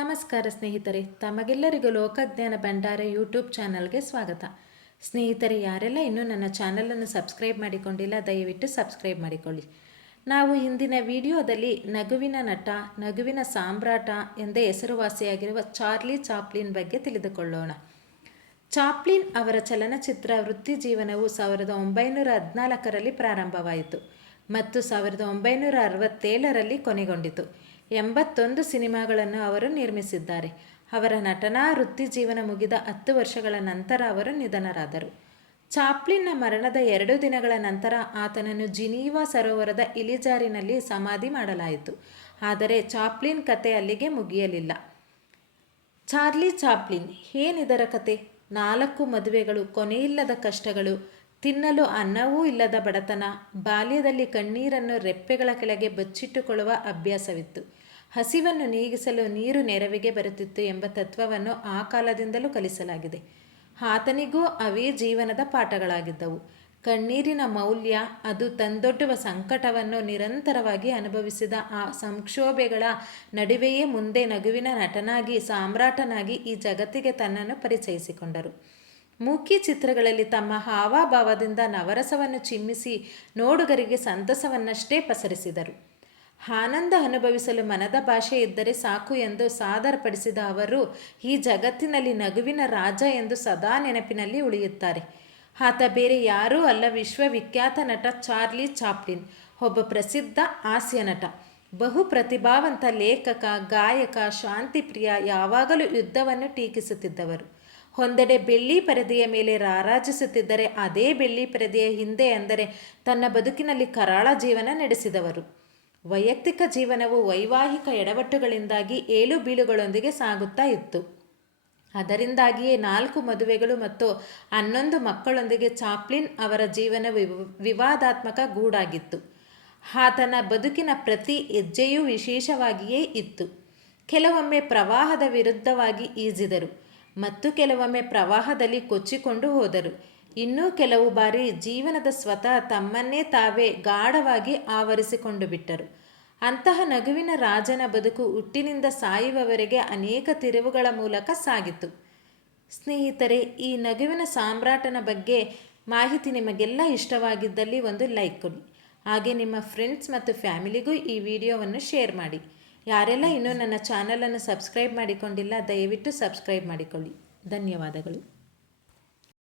ನಮಸ್ಕಾರ ಸ್ನೇಹಿತರೆ, ತಮಗೆಲ್ಲರಿಗೂ ಲೋಕಜ್ಞಾನ ಭಂಡಾರ ಯೂಟ್ಯೂಬ್ ಚಾನಲ್ಗೆ ಸ್ವಾಗತ. ಸ್ನೇಹಿತರೆ, ಯಾರೆಲ್ಲ ಇನ್ನೂ ನನ್ನ ಚಾನಲನ್ನು ಸಬ್ಸ್ಕ್ರೈಬ್ ಮಾಡಿಕೊಂಡಿಲ್ಲ, ದಯವಿಟ್ಟು ಸಬ್ಸ್ಕ್ರೈಬ್ ಮಾಡಿಕೊಳ್ಳಿ. ನಾವು ಇಂದಿನ ವಿಡಿಯೋದಲ್ಲಿ ನಗುವಿನ ನಟ, ನಗುವಿನ ಸಾಮ್ರಾಟ ಎಂದೇ ಹೆಸರುವಾಸಿಯಾಗಿರುವ ಚಾರ್ಲಿ ಚಾಪ್ಲಿನ್ ಬಗ್ಗೆ ತಿಳಿದುಕೊಳ್ಳೋಣ. ಚಾಪ್ಲಿನ್ ಅವರ ಚಲನಚಿತ್ರ ವೃತ್ತಿ ಜೀವನವು ಸಾವಿರದ ಒಂಬೈನೂರ ಹದಿನಾಲ್ಕರಲ್ಲಿ ಪ್ರಾರಂಭವಾಯಿತು ಮತ್ತು ಸಾವಿರದ ಒಂಬೈನೂರ ಅರವತ್ತೇಳರಲ್ಲಿ ಕೊನೆಗೊಂಡಿತು. ಎಂಬತ್ತೊಂದು ಸಿನಿಮಾಗಳನ್ನು ಅವರು ನಿರ್ಮಿಸಿದ್ದಾರೆ. ಅವರ ನಟನಾ ವೃತ್ತಿ ಜೀವನ ಮುಗಿದ ಹತ್ತು ವರ್ಷಗಳ ನಂತರ ಅವರು ನಿಧನರಾದರು. ಚಾಪ್ಲಿನ್ನ ಮರಣದ ಎರಡು ದಿನಗಳ ನಂತರ ಆತನನ್ನು ಜಿನೀವಾ ಸರೋವರದ ಇಲಿಜಾರಿನಲ್ಲಿ ಸಮಾಧಿ ಮಾಡಲಾಯಿತು. ಆದರೆ ಚಾಪ್ಲಿನ್ ಕತೆ ಅಲ್ಲಿಗೆ ಮುಗಿಯಲಿಲ್ಲ. ಚಾರ್ಲಿ ಚಾಪ್ಲಿನ್ ಏನಿದರ ಕತೆ? ನಾಲ್ಕು ಮದುವೆಗಳು, ಕೊನೆಯಿಲ್ಲದ ಕಷ್ಟಗಳು, ತಿನ್ನಲು ಅನ್ನವೂ ಇಲ್ಲದ ಬಡತನ, ಬಾಲ್ಯದಲ್ಲಿ ಕಣ್ಣೀರನ್ನು ರೆಪ್ಪೆಗಳ ಕೆಳಗೆ ಬಚ್ಚಿಟ್ಟುಕೊಳ್ಳುವ ಅಭ್ಯಾಸವಿತ್ತು. ಹಸಿವನ್ನು ನೀಗಿಸಲು ನೀರು ನೆರವಿಗೆ ಬರುತ್ತಿತ್ತು ಎಂಬ ತತ್ವವನ್ನು ಆ ಕಾಲದಿಂದಲೂ ಕಲಿಸಲಾಗಿದೆ. ಆತನಿಗೂ ಅವೇ ಜೀವನದ ಪಾಠಗಳಾಗಿದ್ದವು. ಕಣ್ಣೀರಿನ ಮೌಲ್ಯ, ಅದು ತಂದೊಡ್ಡುವ ಸಂಕಟವನ್ನು ನಿರಂತರವಾಗಿ ಅನುಭವಿಸಿದ ಆ ಸಂಕ್ಷೋಭೆಗಳ ನಡುವೆಯೇ ಮುಂದೆ ನಗುವಿನ ನಟನಾಗಿ, ಸಾಮ್ರಾಟನಾಗಿ ಈ ಜಗತ್ತಿಗೆ ತನ್ನನ್ನು ಪರಿಚಯಿಸಿಕೊಂಡರು. ಮೂಕಿ ಚಿತ್ರಗಳಲ್ಲಿ ತಮ್ಮ ಹಾವಭಾವದಿಂದ ನವರಸವನ್ನು ಚಿಮ್ಮಿಸಿ ನೋಡುಗರಿಗೆ ಸಂತಸವನ್ನಷ್ಟೇ ಪಸರಿಸಿದರು. ಆನಂದ ಅನುಭವಿಸಲು ಮನದ ಭಾಷೆ ಇದ್ದರೆ ಸಾಕು ಎಂದು ಸಾದರಪಡಿಸಿದ ಅವರು, ಈ ಜಗತ್ತಿನಲ್ಲಿ ನಗುವಿನ ರಾಜ ಎಂದು ಸದಾ ನೆನಪಿನಲ್ಲಿ ಉಳಿಯುತ್ತಾರೆ. ಆತ ಬೇರೆ ಯಾರೂ ಅಲ್ಲ, ವಿಶ್ವವಿಖ್ಯಾತ ನಟ ಚಾರ್ಲಿ ಚಾಪ್ಲಿನ್, ಒಬ್ಬ ಪ್ರಸಿದ್ಧ ಹಾಸ್ಯ ನಟ. ಬಹು ಪ್ರತಿಭಾವಂತ ಲೇಖಕ, ಗಾಯಕ, ಶಾಂತಿಪ್ರಿಯ ಯಾವಾಗಲೂ ಯುದ್ಧವನ್ನು ಟೀಕಿಸುತ್ತಿದ್ದವರು. ಒಂದೆಡೆ ಬೆಳ್ಳಿ ಪರದೆಯ ಮೇಲೆ ರಾರಾಜಿಸುತ್ತಿದ್ದರೆ, ಅದೇ ಬೆಳ್ಳಿ ಪರದೆಯ ಹಿಂದೆ ಅಂದರೆ ತನ್ನ ಬದುಕಿನಲ್ಲಿ ಕರಾಳ ಜೀವನ ನಡೆಸಿದವರು. ವೈಯಕ್ತಿಕ ಜೀವನವು ವೈವಾಹಿಕ ಎಡವಟ್ಟುಗಳಿಂದಾಗಿ ಏಳು ಬೀಳುಗಳೊಂದಿಗೆ ಸಾಗುತ್ತಾ ಇತ್ತು. ಅದರಿಂದಾಗಿಯೇ ನಾಲ್ಕು ಮದುವೆಗಳು ಮತ್ತು ಹನ್ನೊಂದು ಮಕ್ಕಳೊಂದಿಗೆ ಚಾಪ್ಲಿನ್ ಅವರ ಜೀವನ ವಿವಾದಾತ್ಮಕ ಗೂಡಾಗಿತ್ತು. ಆತನ ಬದುಕಿನ ಪ್ರತಿ ಹೆಜ್ಜೆಯೂ ವಿಶೇಷವಾಗಿಯೇ ಇತ್ತು. ಕೆಲವೊಮ್ಮೆ ಪ್ರವಾಹದ ವಿರುದ್ಧವಾಗಿ ಈಜಿದರು ಮತ್ತು ಕೆಲವೊಮ್ಮೆ ಪ್ರವಾಹದಲ್ಲಿ ಕೊಚ್ಚಿಕೊಂಡು ಹೋದರು. ಇನ್ನೂ ಕೆಲವು ಬಾರಿ ಜೀವನದ ಸ್ವತಃ ತಮ್ಮನ್ನೇ ತಾವೇ ಗಾಢವಾಗಿ ಆವರಿಸಿಕೊಂಡು ಬಿಟ್ಟರು. ಅಂತಹ ನಗುವಿನ ರಾಜನ ಬದುಕು ಹುಟ್ಟಿನಿಂದ ಸಾಯುವವರೆಗೆ ಅನೇಕ ತಿರುವುಗಳ ಮೂಲಕ ಸಾಗಿತು ಸ್ನೇಹಿತರೆ, ಈ ನಗುವಿನ ಸಾಮ್ರಾಟನ ಬಗ್ಗೆ ಮಾಹಿತಿ ನಿಮಗೆಲ್ಲ ಇಷ್ಟವಾಗಿದ್ದಲ್ಲಿ ಒಂದು ಲೈಕ್ ಕೊಡಿ. ಹಾಗೆ ನಿಮ್ಮ ಫ್ರೆಂಡ್ಸ್ ಮತ್ತು ಫ್ಯಾಮಿಲಿಗೂ ಈ ವಿಡಿಯೋವನ್ನು ಶೇರ್ ಮಾಡಿ. ಯಾರೆಲ್ಲ ಇನ್ನೂ ನನ್ನ ಚಾನಲನ್ನು ಸಬ್ಸ್ಕ್ರೈಬ್ ಮಾಡಿಕೊಂಡಿಲ್ಲ, ದಯವಿಟ್ಟು ಸಬ್ಸ್ಕ್ರೈಬ್ ಮಾಡಿಕೊಳ್ಳಿ. ಧನ್ಯವಾದಗಳು.